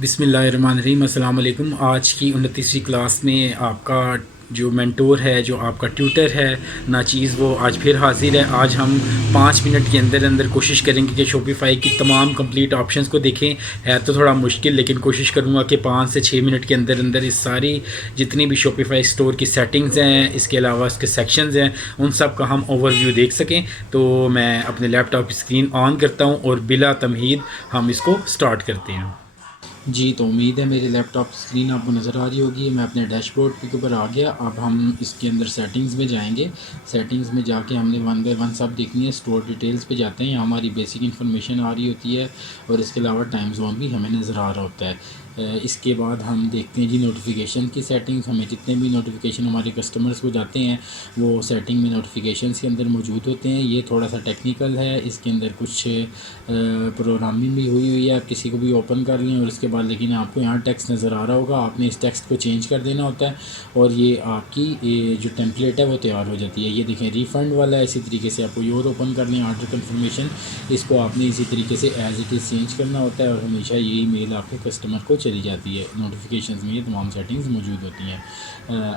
बिस्मिल्लाहिर्रहमानिर्रहीम। अस्सलाम वालेकुम। आज की 29वीं क्लास में आपका जो मेंटोर है, जो आपका ट्यूटर है नाचीज़, वो आज फिर हाज़िर है। आज हम 5 मिनट के अंदर अंदर कोशिश करेंगे कि शॉपिफ़ाई की तमाम कंप्लीट ऑप्शंस को देखें। है तो थोड़ा मुश्किल, लेकिन कोशिश करूँगा कि 5 से 6 मिनट के अंदर अंदर इस सारी जितनी भी शॉपिफ़ाई स्टोर की सेटिंग्स हैं, इसके अलावा इसके सेक्शंस हैं, उन सब का हम ओवरव्यू देख सकें। तो मैं अपने लैपटॉप की स्क्रीन ऑन करता हूँ और बिला तमहीद हम इसको स्टार्ट करते हैं। जी, तो उम्मीद है मेरी लैपटॉप स्क्रीन आपको नज़र आ रही होगी। मैं अपने डैशबोर्ड के ऊपर आ गया। अब हम इसके अंदर सेटिंग्स में जाएंगे। सेटिंग्स में जाके हमने वन बाय वन सब देखनी है। स्टोर डिटेल्स पे जाते हैं, यहाँ हमारी बेसिक इन्फॉर्मेशन आ रही होती है और इसके अलावा टाइम जोन भी हमें नज़र आ रहा होता है। इसके बाद हम देखते हैं जी नोटिफिकेशन की सेटिंग्स। हमें जितने भी नोटिफिकेशन हमारे कस्टमर्स को जाते हैं वो सेटिंग में नोटिफिकेशंस के अंदर मौजूद होते हैं। ये थोड़ा सा टेक्निकल है, इसके अंदर कुछ प्रोग्रामिंग भी हुई है। आप किसी को भी ओपन कर लें और इसके बाद लेकिन आपको यहाँ टेक्स्ट नज़र आ रहा होगा, आपने इस टेक्स्ट को चेंज कर देना होता है और ये आपकी जो टेम्पलेट है वो तैयार हो जाती है। ये देखें रिफ़ंड वाला है। इसी तरीके से आप कोई और ओपन कर लें ऑर्डर कन्फर्मेशन, इसको आपने इसी तरीके से एज इट इज़ चेंज करना होता है और हमेशा यही मेल आपके कस्टमर को चली जाती है। नोटिफिकेशंस में ये तमाम सेटिंग्स मौजूद होती हैं।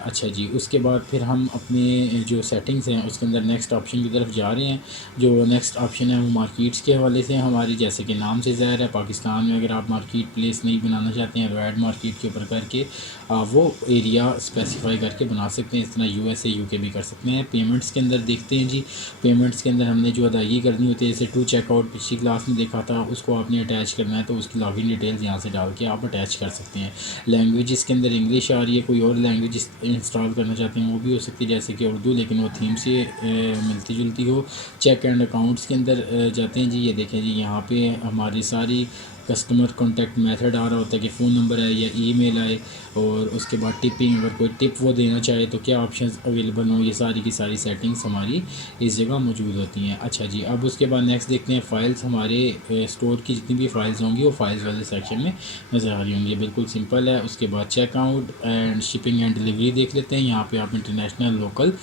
अच्छा जी, उसके बाद फिर हम अपने जो सेटिंग्स हैं उसके अंदर नेक्स्ट ऑप्शन की तरफ जा रहे हैं। जो नेक्स्ट ऑप्शन है वो मार्केट्स के हवाले से हमारी, जैसे कि नाम से ज़ाहिर है पाकिस्तान में अगर आप मार्केट प्लेस नहीं बनाना चाहते हैं तो ऐड मार्केट के ऊपर करके आप वो एरिया स्पेसिफाई करके बना सकते हैं। इस तरह यूएसए यूके भी कर सकते हैं। पेमेंट्स के अंदर देखते हैं जी, पेमेंट्स के अंदर हमने जो अदायगी करनी होती है, जैसे टू चेकआउट पिछली क्लास में देखा था, उसको आपने अटैच करना है तो उसकी लॉगिन डिटेल्स यहाँ से डाल के आप अटैच कर सकते हैं। लैंग्वेज के अंदर इंग्लिश आ रही है, कोई और लैंग्वेज इंस्टॉल करना चाहते हैं वो भी हो सकती है, जैसे कि उर्दू, लेकिन वो थीम से मिलती जुलती हो। चेक एंड अकाउंट्स के अंदर जाते हैं जी। ये देखें जी, यहाँ पे हमारी सारी कस्टमर कॉन्टैक्ट मेथड आ रहा होता है कि फ़ोन नंबर आए या ईमेल आए, और उसके बाद टिपिंग, अगर कोई टिप वो देना चाहे तो क्या ऑप्शंस अवेलेबल हों, ये सारी की सारी सेटिंग्स हमारी इस जगह मौजूद होती हैं। अच्छा जी, अब उसके बाद नेक्स्ट देखते हैं फ़ाइल्स। हमारे स्टोर की जितनी भी फ़ाइल्स होंगी वो फ़ाइल्स वाले सेक्शन में नज़र आ रही होंगी। बिल्कुल सिंपल है। उसके बाद checkout and shipping and delivery देख लेते हैं। यहाँ पे आप इंटरनेशनल लोकल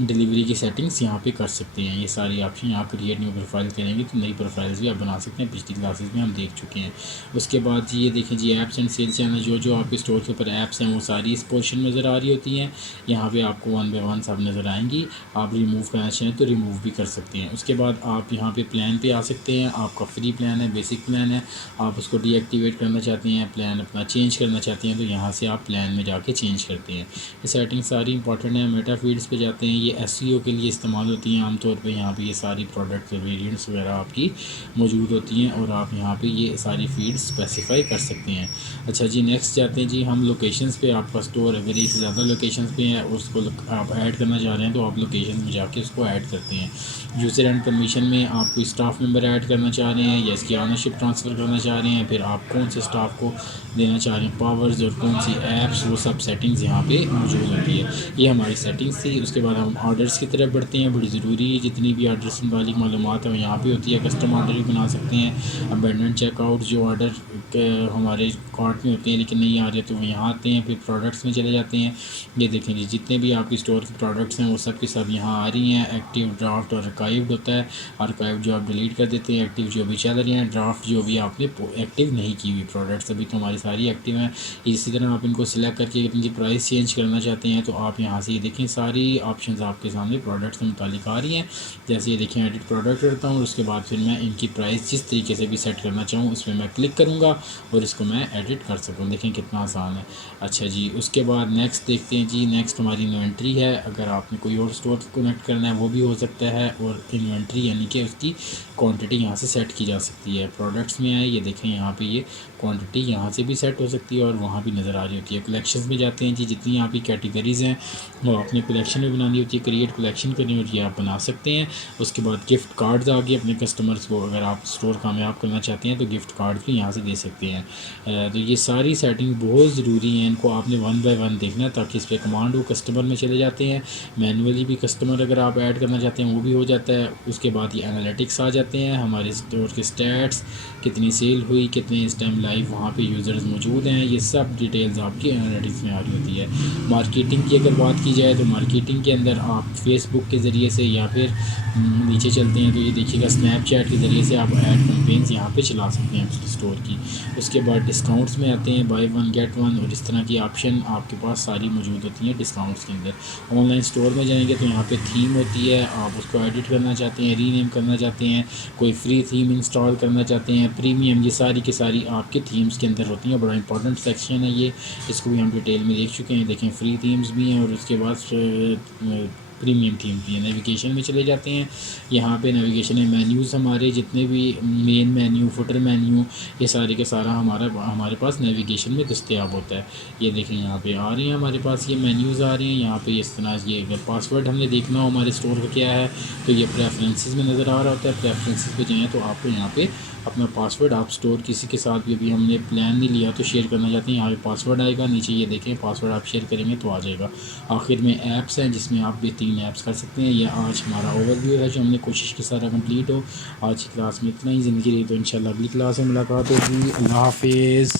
डिलीवरी की सेटिंग्स यहाँ पे कर सकते हैं। ये सारी ऑप्शन यहाँ क्रिएट न्यू प्रोफाइल करेंगे तो नई प्रोफाइल्स भी आप बना सकते हैं। पिछली क्लासेस में हम देख चुके हैं। उसके बाद जी ये देखें जी, ऐप्स एंड सेल्स चैनल, जो आपके स्टोर के ऊपर ऐप्स हैं वो सारी इस पोर्शन में नज़र आ रही होती हैं। यहाँ पे आपको वन बाय वन सब नज़र आएंगी। आप रिमूव करना चाहें तो रिमूव भी कर सकते हैं। उसके बाद आप यहाँ पे प्लान पे आ सकते हैं। आपका फ्री प्लान है, बेसिक प्लान है, आप उसको डीएक्टिवेट करना चाहते हैं, प्लान अपना चेंज करना चाहते हैं तो यहाँ से आप प्लान में जाके चेंज करते हैं। ये सेटिंग सारी इंपॉर्टेंट है। मेटा फीड्स पे जाते हैं, ये एसईओ के लिए इस्तेमाल होती हैं आमतौर पे। यहाँ पे ये सारी प्रोडक्ट वेरिएंट्स वगैरह आपकी मौजूद होती हैं और आप यहाँ पे ये सारी फीड्स स्पेसिफाई कर सकते हैं। अच्छा जी, नेक्स्ट जाते हैं जी हम लोकेशंस पे। आपका स्टोर अगर एक से ज़्यादा लोकेशंस पे है और उसको आप ऐड करना चाह रहे हैं तो आप लोकेशन में जाके उसको ऐड करते हैं। यूज़र एंड परमिशन में आप कोई स्टाफ मेंबर ऐड करना चाह रहे हैं या इसकी ऑनरशिप ट्रांसफ़र करना चाह रहे हैं, फिर आप कौन से स्टाफ को देना चाह रहे हैं पावर्स और कौन सी ऐप्स, वो सब सेटिंग्स यहाँ पे मौजूद होती है। ये हमारी सेटिंग्स थी। उसके बाद हम ऑर्डर्स की तरफ बढ़ते हैं। बड़ी ज़रूरी जितनी भी ऑर्डर से मुतालिक मालूमात है यहाँ पे होती है। कस्टम ऑर्डर भी बना सकते हैं। अबेंडेंट चेकआउट, जो ऑर्डर हमारे कार्ट में होते हैं लेकिन नहीं आ रहे तो वो यहाँ आते हैं। फिर प्रोडक्ट्स में चले जाते हैं। ये देखें जी, जितने भी आपकी स्टोर के प्रोडक्ट्स हैं वो सब की सब यहाँ आ रही हैं। एक्टिव, ड्राफ्ट और आर्काइव्ड होता है। आर्काइव जो आप डिलीट कर देते हैं, एक्टिव जो भी चल रही हैं, ड्राफ्ट जो भी आपने एक्टिव नहीं की हुई प्रोडक्ट्स अभी तो हमारी सारी एक्टिव हैं। इसी तरह आप इनको सिलेक्ट करके इनकी प्राइस चेंज करना चाहते हैं तो आप यहाँ से ये देखें सारी ऑप्शंस आपके सामने प्रोडक्ट्स से मुतालिक आ रही हैं। जैसे ये देखें एडिट प्रोडक्ट करता हूँ, उसके बाद फिर मैं इनकी प्राइस जिस तरीके से भी सेट करना चाहूँ उसमें मैं क्लिक करूँगा और इसको मैं एडिट कर सकूँ। देखें कितना आसान है। अच्छा जी, उसके बाद नेक्स्ट देखते हैं जी। नेक्स्ट हमारी इन्वेंट्री है। अगर आपने कोई और स्टोर कनेक्ट करना है वो भी हो सकता है और इन्वेंट्री यानी कि उसकी क्वांटिटी यहाँ से सेट की जा सकती है। प्रोडक्ट्स में आए, ये देखें यहाँ पे ये क्वांटिटी यहाँ से भी सेट हो सकती है और वहाँ भी नज़र आ रही होती है। कलेक्शंस में जाते हैं जी, जितनी यहाँ पे कैटेगरीज़ हैं वो आपने कलेक्शन में बनानी होती है। क्रिएट कलेक्शन करनी होती है, आप बना सकते हैं। उसके बाद गिफ्ट कार्ड्स आ गए अपने कस्टमर्स को, अगर आप स्टोर कामयाब करना चाहते हैं तो गिफ्ट कार्ड भी यहाँ से दे सकते हैं। तो ये सारी सेटिंग बहुत ज़रूरी है, इनको आपने वन बाय वन देखना है ताकि इस पर कमांड हो कस्टमर में चले जाते हैं। मैनुअली भी कस्टमर अगर आप ऐड करना चाहते हैं वो भी हो जाता है। उसके बाद ये एनालिटिक्स आ जाते हैं, हमारे स्टोर के स्टैट्स, कितनी सेल हुई, कितने इस टाइम लाइव वहाँ पे यूज़र्स मौजूद हैं। ये सब डिटेल्स आपकी एनालिटिक्स में आ रही होती है। मार्केटिंग की अगर बात की जाए तो मार्केटिंग के अंदर आप फेसबुक के ज़रिए से या फिर नीचे चलते हैं तो ये देखिएगा स्नैपचैट के ज़रिए से आप ऐड कैंपेन्स यहाँ पे चला सकते हैं अपने स्टोर की। उसके बाद डिस्काउंट्स में आते हैं, बाय वन गेट वन और इस तरह की ऑप्शन आपके पास सारी मौजूद होती हैं डिस्काउंट्स के अंदर। ऑनलाइन स्टोर में जाएंगे तो यहाँ पे थीम होती है, आप उसको एडिट करना चाहते हैं, रीनेम करना चाहते हैं, कोई फ्री थीम इंस्टॉल करना चाहते हैं, प्रीमियम, ये सारी की सारी आपके थीम्स के अंदर होती हैं। बड़ा इंपॉर्टेंट सेक्शन है ये, इसको भी हम डिटेल में देख चुके हैं। देखें फ्री थीम्स भी हैं और उसके बाद प्रीमियम थीम भी है। नेविगेशन में चले जाते हैं, यहाँ पे नेविगेशन में मेन्यूज़ हमारे जितने भी मेन मेन्यू, फुटर मेन्यू, ये सारे के सारा हमारे पास नेविगेशन में दस्तयाब होता है। ये देखें यहाँ पे आ रहे हैं हमारे पास ये मेन्यूज़ आ रहे हैं। यहाँ पे इस तरह ये अगर पासवर्ड हमने देखना हो हमारे स्टोर का क्या है तो ये प्रेफरेंसेस में नज़र आ रहा होता है। प्रेफरेंसेस पे जाएँ तो आपको यहाँ पे अपना पासवर्ड, आप स्टोर किसी के साथ भी अभी हमने प्लान नहीं लिया तो शेयर करना चाहते हैं, यहाँ पे पासवर्ड आएगा, नीचे ये देखें पासवर्ड आप शेयर करेंगे तो आ जाएगा। आखिर में ऐप्स हैं जिसमें आप भी 3 ऐप्स कर सकते हैं। यह आज हमारा ओवरव्यू है जो हमने कोशिश की सारा कंप्लीट हो। आज की क्लास में इतना ही। ज़िंदगी रही तो इंशाल्लाह अगली क्लास में मुलाकात होगी। अल्लाह हाफिज़।